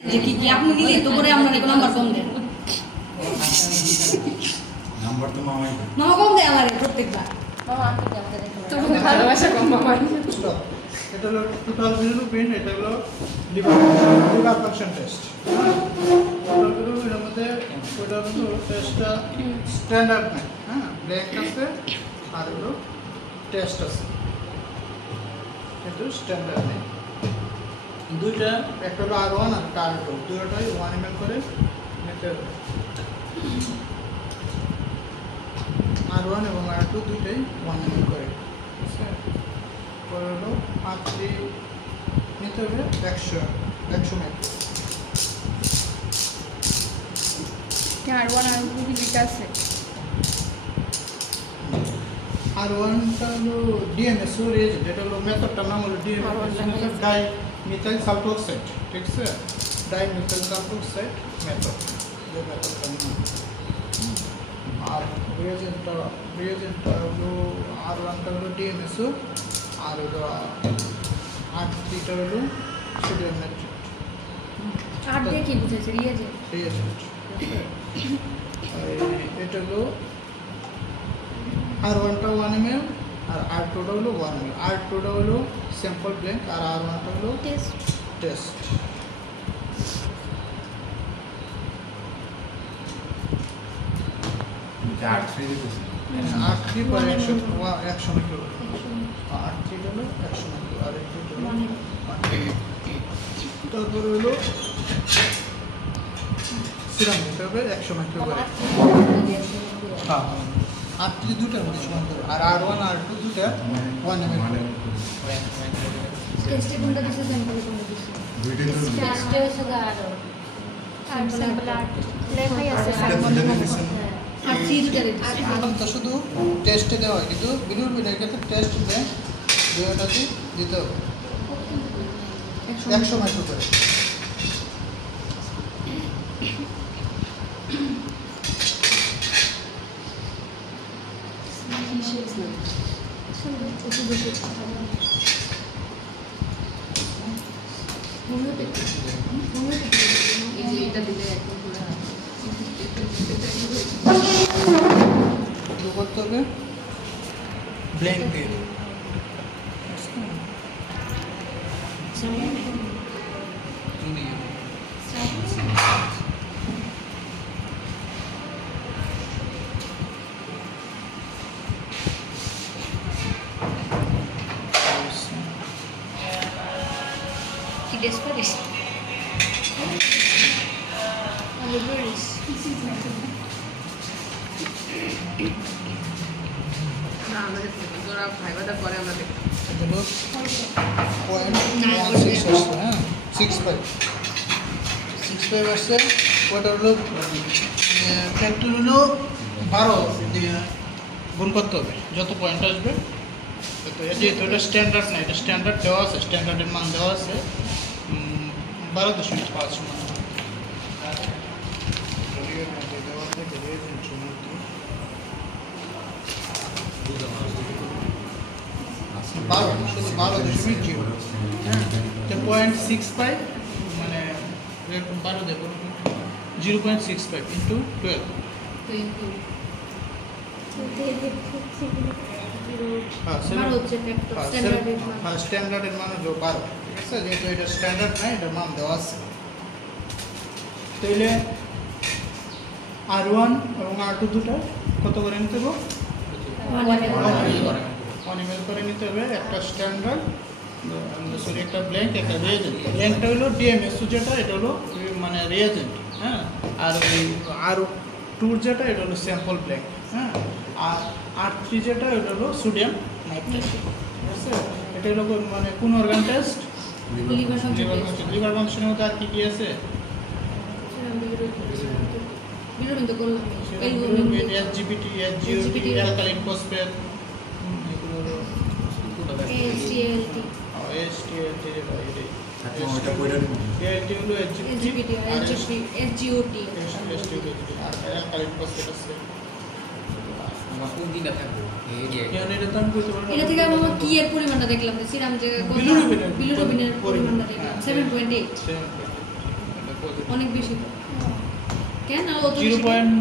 যে কি কি আপনি নিলে তো পরে আমরা একটা নাম্বার কম দেন। নাম্বার তো মামাই মামা কম দেয় আমারে প্রত্যেকবার। মামা আপনি কি আমাদের দেখুন তো ভালোবাসা কম মামা। এটা হলো টোটাল বিলিরুবিন, এটা হলো লিভার ফাংশন টেস্ট। টোটাল বিলিরুবিনের মধ্যে ওটা হলো টেস্টটা স্ট্যান্ডার্ড নাই, হ্যাঁ, ব্ল্যাঙ্ক আছে আর হলো টেস্ট আছে, কিন্তু স্ট্যান্ডার্ড নেই। দুইটা, একটা হলো R1 আর একটা R2, দুটোটাই 1 ml করে নিতে হবে। R1 এবং R2 দুইটাই 1 ml করে। পরে হলো R3 নিতে হবে 100 ml। R1 আর খুবই দুইটা আছে। R1টা হলো DMSO রিয়েজেন্ট, এটা হলো মেথডটার নাম হলো DMSO ডাই মিথাইল সালফোক্সাইড, ঠিক আছে, ডাই মিথাইল সালফোক্সাইড মেথড, যে মেথডটার নাম। আর রিয়েজেন্টটা হলো R1টা হলো DMSO আর হলো R3টা হলো সোডিয়াম নাইট্রেট। আর দিয়ে কি বুঝাইছে রিয়েজেন্ট? রিয়েজেন্ট, এটা হলো R1টা 1 ml আর R2টা হলো 1 ml। R2টা হলো স্যাম্পল ব্ল্যাঙ্ক আর R1টা হলো টেস্ট। R3 দিতেছি R3 পরে 100 মাইক্রো, R3 হলো 100 মাইক্রো আর এটা হলো 1 তারপরে হলো সিরাম দিতে হবে 100 মাইক্রো করে। হ্যাঁ, R3 দুটো মধ্যে সমান করে আর R1 R2 দুটো 1 ml। টেস্টে কোনটা দিছে স্যাম্পল কোনটা দিছে? দুইটাই তো টেস্টে হচ্ছে আর স্যাম্পল আর লেখাই আছে আর থ্রি দুটা দিছে। এখন তো শুধু টেস্টে দেওয়া হয়, কিন্তু বিলিরুবিনের ক্ষেত্রে টেস্ট দেয় দুটোতে দিতে হবে 100 মাইক্রো করে। শুরু করতে হবে ব্ল্যাঙ্ক দিয়ে। কি টেস্ট করিস? লিভারিস না আমাদের তোরা ভাইবাটা পরে আমরা দেখব। হলো 0.16 আসছে, হ্যাঁ 65 আসছে। ওটা হলো ফ্যাক্টর হলো 12 দিয়ে গুণ করতে হবে, যত পয়েন্ট আসবে। যেহেতু এটা স্ট্যান্ডার্ড না, এটা স্ট্যান্ডার্ড দেওয়া আছে, স্ট্যান্ডার্ডের মান দেওয়া আছে 12.5 মান। শুধু 12.0, হ্যাঁ, 0.65 মানে 12 দেবো 0.65 ইন্টু 12। স্ট্যান্ডার্ডের মান হলো 12, ঠিক আছে, যেহেতু এটা স্ট্যান্ডার্ড না, এটার মান দেওয়া আছে। তাইলে R1 এবং R2 দুটো কত করে নিতে হবে? 1 ml করে নিতে হবে। একটা স্ট্যান্ডার্ড, সরি একটা ব্ল্যাঙ্ক, একটা রিয়েজেন্ট। ব্ল্যাঙ্কটা হলো DMSO যেটা, এটা হলো মানে রিয়েজেন্ট, হ্যাঁ, আর ওই R2 যেটা এটা হলো স্যাম্পল ব্ল্যাঙ্ক, হ্যাঁ, আর R3 যেটা এটা হলো সোডিয়াম নাইট্রেট, ঠিক আছে। এটা হলো মানে কোন অর্গান টেস্ট? লিভার ফাংশনের মধ্যে আর কি কি আছে? বিলিরুবিন তো করলাম। SGPT, SGOT, অ্যালকালাইন ফসফেট, এগুলো হলো SGLT STLT যেটা এটাই। ওটা কইরা নিব। ALT হলো SGPT SGOT আর অ্যালকালাইন ফসফেট আছে। আমার কোন দিনটা থাকবো এই যে এটা তো আমি বলতে পারবো। এটা থেকে আমি কি এর পরিমাণটা দেখলাম, সিরাম যে বিলিরুবিনের পরিমাণটা দেখলাম 7.8। অনেক বেশি তো কেন আর অত জিরো বেশি? পয়েন্ট